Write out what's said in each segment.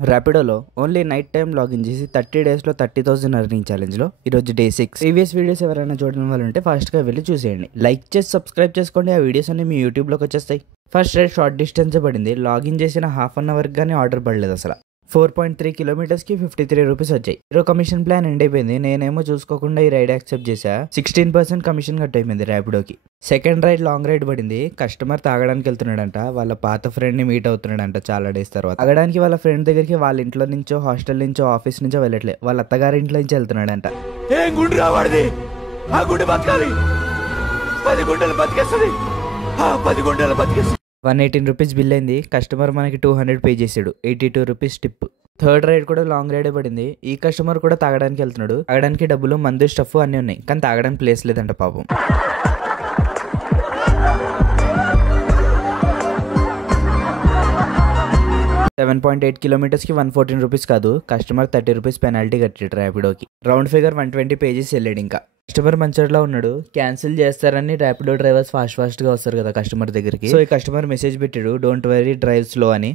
ర్యాపిడోలో only night time login చేసి 30 డేస్లో 30,000 earning ఛాలెంజ్లో ఈరోజు డే 6. ప్రీవియస్ వీడియోస్ ఎవరైనా చూడడం వల్ల ఉంటే ఫాస్ట్గా వెళ్ళి చూసేయండి. లైక్ చేసి సబ్స్క్రైబ్ చేసుకోండి. ఆ వీడియోస్ అన్ని మీ యూట్యూబ్లోకి వచ్చేస్తాయి. ఫస్ట్ రైడ్ షార్ట్ డిస్టెన్సే పడింది. లాగిన్ చేసిన హాఫ్ అన్ అవర్కి కానీ ఆర్డర్ పడలేదు అసలు. 4.3 కిలోమీటర్స్కి 53 రూపీస్ వచ్చాయి. హీరో కమిషన్ ప్లాన్ ఎండ్ అయిపోయింది. నేనేమో చూసుకోకుండా ఈ రైడ్ యాక్సెప్ట్ చేశా. 16% కమిషన్ కట్ అయిపోయింది ర్యాపిడోకి. సెకండ్ రైడ్ లాంగ్ రైడ్ పడింది. కస్టమర్ తాగడానికి వెళ్తున్నాడంట. వాళ్ళ పాత ఫ్రెండ్ ని మీట్ అవుతున్నాడంట చాలా డేస్ తర్వాత. తాగడానికి వాళ్ళ ఫ్రెండ్ దగ్గరికి వాళ్ళ ఇంట్లో నుంచో హాస్టల్ నుంచో ఆఫీస్ నుంచో వెళ్ళట్లే, వాళ్ళ అత్తగారి ఇంట్లో నుంచి వెళ్తున్నాడంట. 118 రూపీస్ బిల్ అయింది. కస్టమర్ మనకి 200 పే చేసాడు. 82 రూపీస్ టిప్. థర్డ్ రైడ్ కూడా లాంగ్ రైడే పడింది. ఈ కస్టమర్ కూడా తాగడానికి వెళ్తున్నాడు. తాగడానికి డబ్బులు, మందు, స్టఫ్ అన్నీ ఉన్నాయి, కానీ తాగడానికి ప్లేస్ లేదంట పాపం. 7.8 కిలోమీటర్స్కి 114 రూపీస్ కాదు, కస్టమర్ 30 రూపీస్ పెనాల్టీ కట్టాడు ర్యాపిడోకి. రౌండ్ ఫిగర్ 120 పేజెస్ వెళ్ళాడు. ఇంకా కస్టమర్ మంచిలో ఉన్నాడు. క్యాన్సిల్ చేస్తారని ర్యాపిడో డ్రైవర్స్ ఫాస్ట్ గా వస్తారు కదా కస్టమర్ దగ్గరికి. సో ఈ కస్టమర్ మెసేజ్ పెట్టాడు, డోంట్ వరీ డ్రైవ్ స్లో అని.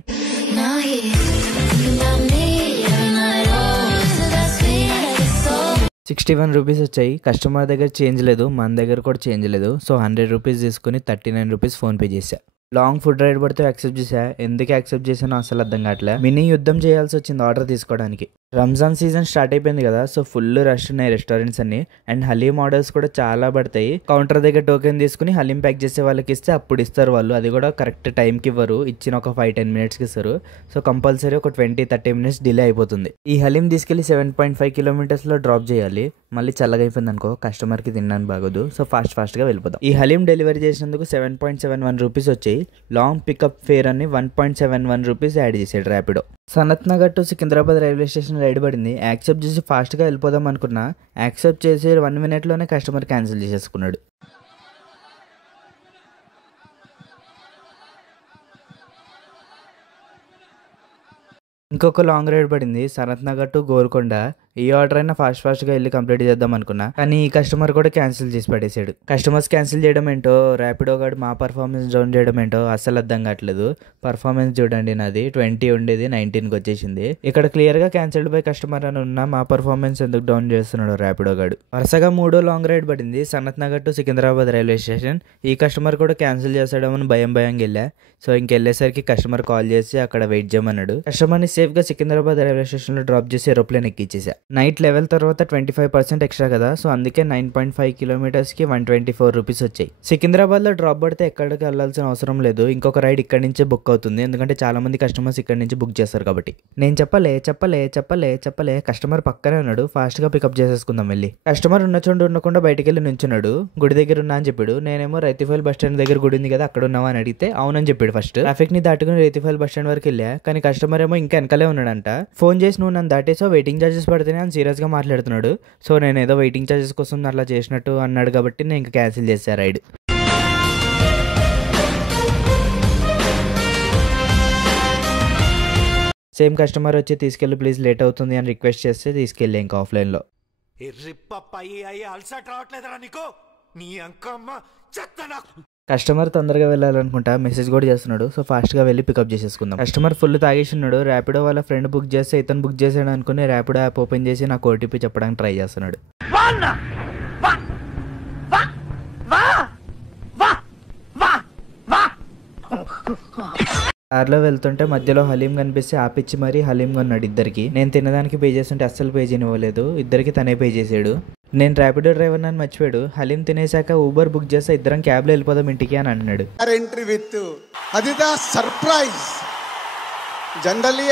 61 రూపీస్ వచ్చాయి. కస్టమర్ దగ్గర చేంజ్ లేదు, మన దగ్గర కూడా చేంజ్ లేదు. సో 100 రూపీస్ తీసుకుని 39 రూపీస్ ఫోన్ పే చేశా. లాంగ్ ఫుడ్ రైడ్ పడితే యాక్సెప్ట్ చేశా. ఎందుకు యాక్సెప్ట్ చేశానో అసలు అర్థం కావట్లే. మినీ యుద్ధం చేయాల్సి వచ్చింది ఆర్డర్ తీసుకోవడానికి. రంజాన్ సీజన్ స్టార్ట్ అయిపోయింది కదా, సో ఫుల్ రష్ ఉన్నాయి రెస్టారెంట్స్ అన్ని. అండ్ హలీం ఆర్డర్స్ కూడా చాలా పడతాయి. కౌంటర్ దగ్గర టోకెన్ తీసుకుని హలీం ప్యాక్ చేసే వాళ్ళకి ఇస్తే అప్పుడు ఇస్తారు వాళ్ళు. అది కూడా కరెక్ట్ టైంకి ఇవ్వరు, ఇచ్చిన ఒక 5-10 మినిట్స్కి ఇస్తారు. సో కంపల్సరీ ఒక 20-30 మినిట్స్ డిలే అయిపోతుంది. ఈ హలీం తీసుకెళ్లి 7.5 కిలోమీటర్స్లో డ్రాప్ చేయాలి. మళ్ళీ చల్లగా అయిపోయింది అనుకో, కస్టమర్కి తినడానికి బాగోదు. సో ఫాస్ట్గా వెళ్ళిపోతాం. ఈ హలీం డెలివరీ చేసినందుకు 7.71 రూపీస్ వచ్చాయి. లాంగ్ పికప్ ఫేర్ అని 1.71 రూపీస్ యాడ్ చేసాడు Rapido. Sanath Nagar to Secunderabad railway station ride పడింది. యాక్సెప్ట్ చేసి ఫాస్ట్గా వెళ్ళిపోదాం అనుకున్నా. యాక్సెప్ట్ చేసి 1 మినిట్లోనే కస్టమర్ క్యాన్సిల్ చేసేసుకున్నాడు. ఇంకొక లాంగ్ రైడ్ పడింది, సనత్ నగర్ టు గోల్కొండ. ఈ ఆర్డర్ అయినా ఫాస్ట్గా వెళ్ళి కంప్లీట్ చేద్దాం అనుకున్నా, కానీ ఈ కస్టమర్ కూడా క్యాన్సిల్ చేసి పడేసాడు. కస్టమర్స్ క్యాన్సిల్ చేయడం ఏంటో, ర్యాపిడో గార్డ్ మా పర్ఫార్మెన్స్ డౌన్ చేయడం ఏంటో అస్సలు అర్థం కావట్లేదు. పర్ఫార్మెన్స్ చూడండి, నాది 20 ఉండేది 19కి వచ్చేసింది. ఇక్కడ క్లియర్ గా క్యాన్సిల్డ్ బై కస్టమర్ అని ఉన్నా మా పర్ఫార్మెన్స్ ఎందుకు డౌన్ చేస్తున్నాడు ర్యాపిడో గార్డ్. వరుసగా 3వ లాంగ్ రైడ్ పడింది, Sanath Nagar to Secunderabad railway station. ఈ కస్టమర్ కూడా క్యాన్సిల్ చేస్తాడమని భయంగా వెళ్ళా. సో ఇంకెళ్ళేసరికి కస్టమర్ కాల్ చేసి అక్కడ వెయిట్ చేయమన్నాడు. కస్టమర్ ని సేఫ్ గా సికింద్రాబాద్ రైల్వే స్టేషన్ లో డ్రాప్ చేసి ఏరోప్లేన్ ఎక్కించేసా. నైట్ లెవెల్ తర్వాత 25% ఎక్స్ట్రా కదా, సో అందుకే 9.5 కిలోమీటర్స్కి 124 రూపీస్ వచ్చాయి. సికింద్రాబాద్ లో డ్రాప్ పడితే ఎక్కడికి వెళ్ళాల్సిన అవసరం లేదు. ఇంకొక రైడ్ ఇక్కడ నుంచే బుక్ అవుతుంది, ఎందుకంటే చాలా మంది కస్టమర్స్ ఇక్కడ నుంచి బుక్ చేస్తారు కాబట్టి. నేను చెప్పలే కస్టమర్ పక్కనే ఉన్నాడు, ఫాస్ట్ గా పికప్ చేసేసుకుందాం వెళ్ళి. కస్టమర్ ఉన్న చోటు ఉండకుండా బయటికి వెళ్ళి నుంచున్నాడు. గుడి దగ్గర ఉన్నా అని చెప్పాడు. నేనేమో రైతిఫైల్ బస్ స్టాండ్ దగ్గర గుడి ఉంది కదా, అక్కడ ఉన్నావా అని అడిగితే అవునని చెప్పాడు. ఫస్ట్ ట్రాఫిక్ ని దాటుకుని రైతిఫైల్ బస్ స్టాండ్ వరకు వెళ్ళా, కానీ కస్టమర్ ఏమో ఇంకా వెనకాలే ఉన్నాడంట. ఫోన్ చేసి నువ్వు నన్ను దాటేసో వెయిటింగ్ ఛార్జెస్ పడితేనే అని సీరియస్ గా మాట్లాడుతున్నాడు. సో నేను ఏదో వెయిటింగ్ ఛార్జెస్ కోసం అట్లా చేసినట్టు అన్నాడు కాబట్టి నేను ఇంకా క్యాన్సిల్ చేశా రైడ్. సేమ్ కస్టమర్ వచ్చి తీసుకెళ్ళి ప్లీజ్ లేట్ అవుతుంది అని రిక్వెస్ట్ చేస్తే తీసుకెళ్ళి ఇంకా ఆఫ్లైన్ లో. కస్టమర్ తొందరగా వెళ్ళాలనుకుంటా, మెసేజ్ కూడా చేస్తున్నాడు. సో ఫాస్ట్గా వెళ్ళి పికప్ చేసేసుకుందాం. కస్టమర్ ఫుల్ తాగేసి ఉన్నాడు. ర్యాపిడో వాళ్ళ ఫ్రెండ్ బుక్ చేస్తే ఇతను బుక్ చేసాడు అనుకుని ర్యాపిడో యాప్ ఓపెన్ చేసి నాకు ఓటీపీ చెప్పడానికి ట్రై చేస్తున్నాడు. కార్లో వెళ్తుంటే మధ్యలో హలీం కనిపిస్తే ఆపిచ్చి మరీ హలీం కొన్నాడు ఇద్దరికి. నేను తినడానికి పే చేస్తుంటే అస్సలు పే చేయనివ్వలేదు. ఇద్దరికి తనే పే చేసాడు. నేను ర్యాపిడో డ్రైవర్ నన్ను మర్చిపోయాడు. హలీం తినేసాక ఊబర్ బుక్ చేస్తే ఇద్దరం క్యాబ్లో వెళ్ళిపోదాం ఇంటికి అని అన్నాడు. ఎంట్రీ విత్ అదిదా సర్ప్రైజ్. జనరల్లీ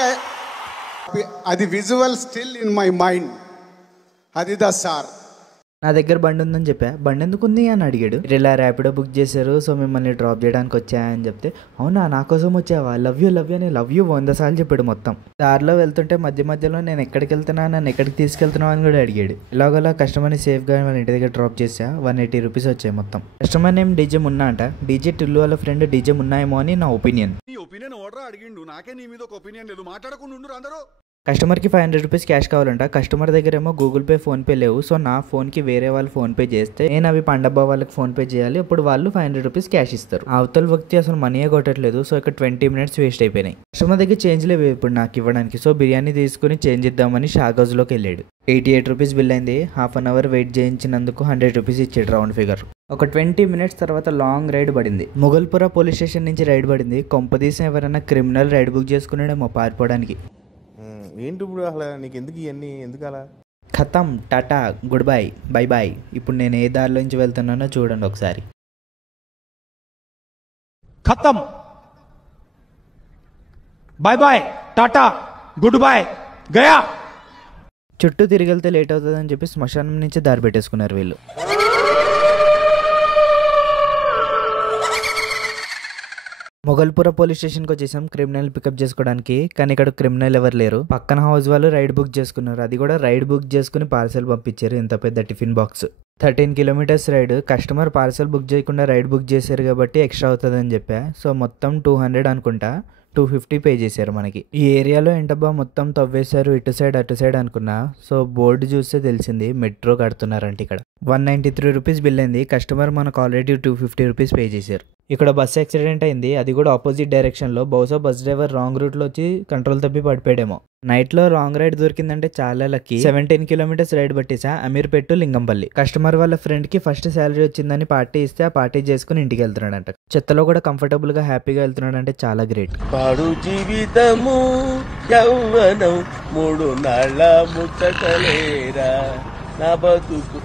అది visual still in my mind. అదిదా సార్ నా దగ్గర బండి ఉందని చెప్పా. బండి ఎందుకు ఉంది అని అడిగాడు. ఇలా ర్యాపిడో బుక్ చేశారు, సో మిమ్మల్ని డ్రాప్ చేయడానికి వచ్చా అని చెప్తే అవునా నా కోసం వచ్చావా, లవ్ యూ అని 100 సార్లు చెప్పాడు మొత్తం. దారిలో వెళ్తుంటే మధ్యలో నేను ఎక్కడికి వెళ్తున్నా, నన్ను ఎక్కడికి తీసుకెళ్తున్నావు అని కూడా అడిగాడు. ఇలాగలా కస్టమర్ని సేఫ్ గా వాళ్ళ ఇంటి దగ్గర డ్రాప్ చేసా. 180 రూపీస్ వచ్చాయి మొత్తం. కస్టమర్ నేమ్ డీజే మున్నా అంట. డీజే టిల్లు వాళ్ళ ఫ్రెండ్ డీజే మున్నా ఏమో అని నా ఒపీనియన్. అడిగిండు, నాకే నీ మీద ఒక ఒపీనియన్ లేదు, మాట్లాడకుండా అందరూ కస్టమర్కి 500 రూపీస్ క్యాష్ కావాలంట. కస్టమర్ దగ్గర ఏమో గూగుల్ పే, ఫోన్పే లేవు. సో నా ఫోన్కి వేరే వాళ్ళు ఫోన్పే చేస్తే నేను అవి పండబ్బా వాళ్ళకి ఫోన్పే చేయాలి. అప్పుడు వాళ్ళు 500 రూపీస్ క్యాష్ ఇస్తారు. అవతల వ్యక్తి అసలు మనీయే కొట్టట్లేదు. సో ఇక్కడ 20 మినిట్స్ వేస్ట్ అయిపోయినాయి. కస్టమర్ దగ్గర చేంజ్ లేవు ఇప్పుడు నాకు ఇవ్వడానికి. సో బిర్యానీ తీసుకుని చేంజ్ ఇద్దామని షాగౌజ్లోకి వెళ్ళాడు. 88 రూపీస్ బిల్ అయింది. హాఫ్ అన్ అవర్ వెయిట్ చేయించినందుకు 100 రూపీస్ ఇచ్చాడు రౌండ్ ఫిగర్. ఒక 20 మినిట్స్ తర్వాత లాంగ్ రైడ్ పడింది. మొగల్పుర పోలీస్ స్టేషన్ నుంచి రైడ్ పడింది. కొంపదీసం ఎవరైనా క్రిమినల్ రైడ్ బుక్ చేసుకున్నాడేమో పారిపోవడానికి. ఏంటి ఇప్పుడు అసలు నీకు ఎందుకు ఇవన్నీ ఎందుకు అలా? ఖతం, tata, good bye, bye bye. ఇప్పుడు నేను ఏ దారిలోంచి వెళ్తున్నానో చూడండి ఒకసారి. ఖతం, bye bye, tata, good bye, గయా. చుట్టూ తిరిగి వెళ్తే లేట్ అవుతుందని చెప్పి శ్మశానం నుంచి దారి పెట్టేసుకున్నారు వీళ్ళు. మొగల్పుర పోలీస్ స్టేషన్కి వచ్చేసాం క్రిమినల్ పికప్ చేసుకోవడానికి. కానీ ఇక్కడ క్రిమినల్ ఎవరు లేరు. పక్కన హౌస్ వాళ్ళు రైడ్ బుక్ చేసుకున్నారు. అది కూడా రైడ్ బుక్ చేసుకుని పార్సల్ పంపించారు. ఇంత పెద్ద tiffin box. 13 kilometres ride. Customer parcel book చేయకుండా రైడ్ బుక్ చేశారు కాబట్టి ఎక్స్ట్రా అవుతుందని చెప్పా. సో మొత్తం 200 అనుకుంటా. 250 పే చేశారు మనకి. ఈ ఏరియాలో ఏంటబ్బా మొత్తం తవ్వేశారు ఇటు సైడ్ అటు సైడ్ అనుకున్నా. సో బోర్డు చూస్తే తెలిసింది మెట్రో కడుతున్నారంటే ఇక్కడ. 193 రూపీస్ బిల్ అయింది. కస్టమర్ మనకు ఆల్రెడీ 250 రూపీస్ పే చేశారు. ఇక్కడ బస్ యాక్సిడెంట్ అయింది. అది కూడా ఆపోజిట్ డైరెక్షన్లో. బహుశా బస్ డ్రైవర్ రాంగ్ రూట్లో వచ్చి కంట్రోల్ తప్పి పడిపోయాడేమో. నైట్లో రాంగ్ రైడ్ దొరికిందంటే చాలా లక్కీ. 17 కిలోమీటర్స్ రైడ్ పట్టేసా అమీర్పేట లింగంపల్లి. కస్టమర్ వాళ్ళ ఫ్రెండ్కి ఫస్ట్ శాలరీ వచ్చిందని పార్టీ ఇస్తే ఆ పార్టీ చేసుకుని ఇంటికి వెళ్తున్నాడంట. చెత్తలో కూడా కంఫర్టబుల్గా హ్యాపీగా వెళ్తున్నాడంటే చాలా గ్రేట్. పాడు జీవితము యవ్వనం 3 నాళ్ళ ముచ్చటలేరా నా బతుకు.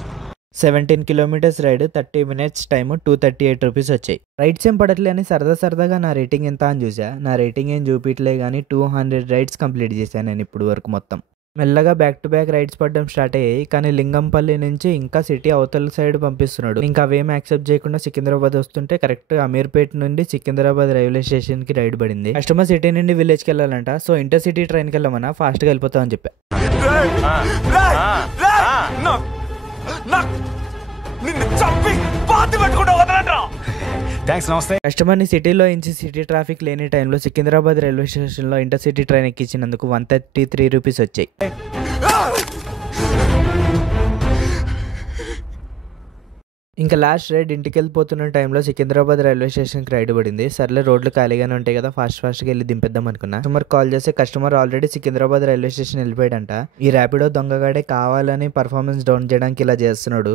17 kilometres ride, 30 minutes time, 238 rupees వచ్చాయి. రైడ్స్ ఏం పడట్లే అని సరదాగా నా రేటింగ్ ఎంత అని చూసా. నా రేటింగ్ ఏం చూపించలే కానీ 200 రైడ్స్ కంప్లీట్ చేశాను నేను ఇప్పుడు వరకు మొత్తం. మెల్లగా బ్యాక్ టు బ్యాక్ రైడ్స్ పడడం స్టార్ట్ అయ్యాయి. కానీ లింగంపల్లి నుంచి ఇంకా సిటీ అవతల సైడ్ పంపిస్తున్నాడు. ఇంకా అవేం యాక్సెప్ట్ చేయకుండా సికింద్రాబాద్ వస్తుంటే కరెక్ట్ అమీర్పేట నుండి సికింద్రాబాద్ రైల్వే స్టేషన్ కి రైడ్ పడింది. కస్టమర్ సిటీ నుండి విలేజ్కి వెళ్ళాలంట. సో ఇంటర్ సిటీ ట్రైన్కి వెళ్ళమన్నా ఫాస్ట్గా వెళ్ళిపోతామని చెప్పా. కస్టమర్ ని సిటీలో ఇంచి సిటీ ట్రాఫిక్ లేని టైంలో సికింద్రాబాద్ రైల్వే స్టేషన్ లో ఇంటర్ సిటీ ట్రైన్ ఎక్కించినందుకు 133 రూపీస్ వచ్చాయి. ఇంకా లాస్ట్ రైడ్ ఇంటికి వెళ్ళిపోతున్న టైంలో సికింద్రాబాద్ రైల్వే స్టేషన్కి రైడ్ పడింది. సర్లే రోడ్లు ఖాళీగానే ఉంటాయి కదా, ఫాస్ట్గా వెళ్ళి దింపేద్దాం అనుకున్నా. కస్టమర్ కాల్ చేస్తే customer already Secunderabad railway station వెళ్ళిపోయాడంట. ఈ ర్యాపిడో దొంగగాడే కావాలని పర్ఫార్మెన్స్ డౌన్ చేయడానికి ఇలా చేస్తున్నాడు.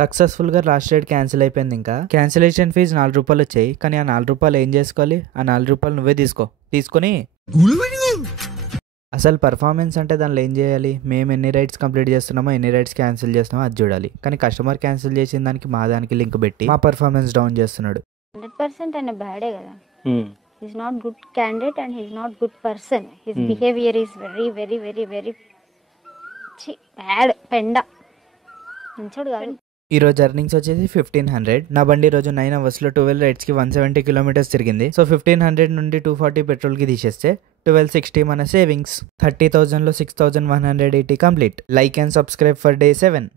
సక్సెస్ఫుల్గా లాస్ట్ రైడ్ క్యాన్సిల్ అయిపోయింది. ఇంకా క్యాన్సిలేషన్ ఫీజు 4 రూపాయలు వచ్చాయి. కానీ ఆ 4 రూపాయలు ఏం చేసుకోవాలి? ఆ 4 రూపాయలు నువ్వే తీసుకొని అసలు పర్ఫార్మెన్స్ అంటే దానిలో ఏం చేయాలి? మేము ఎన్ని రైడ్స్ కంప్లీట్ చేస్తున్నామో, ఎన్ని రైడ్స్ క్యాన్సిల్ చేస్తున్నామో అది చూడాలి. కానీ కస్టమర్ క్యాన్సిల్ చేసిన దానికి మా దానికి లింక్ పెట్టి మా పర్ఫార్మెన్స్ డౌన్ చేస్తున్నాడు. 100% and bad కదా. He's not good candidate and he's not good person. His behavior is very very very very bad. పెండ మంచోడు కాదు. ఈ రోజు ఎర్నింగ్స్ వచ్చేసి 1500. నా బండి రోజు 9 అవర్స్లో 12 రైడ్స్కి 170 కిలోమీటర్స్ తిరిగింది. సో 1500 నుండి 240 పెట్రోల్కి తీసేస్తే 1260 మన సేవింగ్స్. 30,000లో 6180 complete. Like and subscribe for day 7.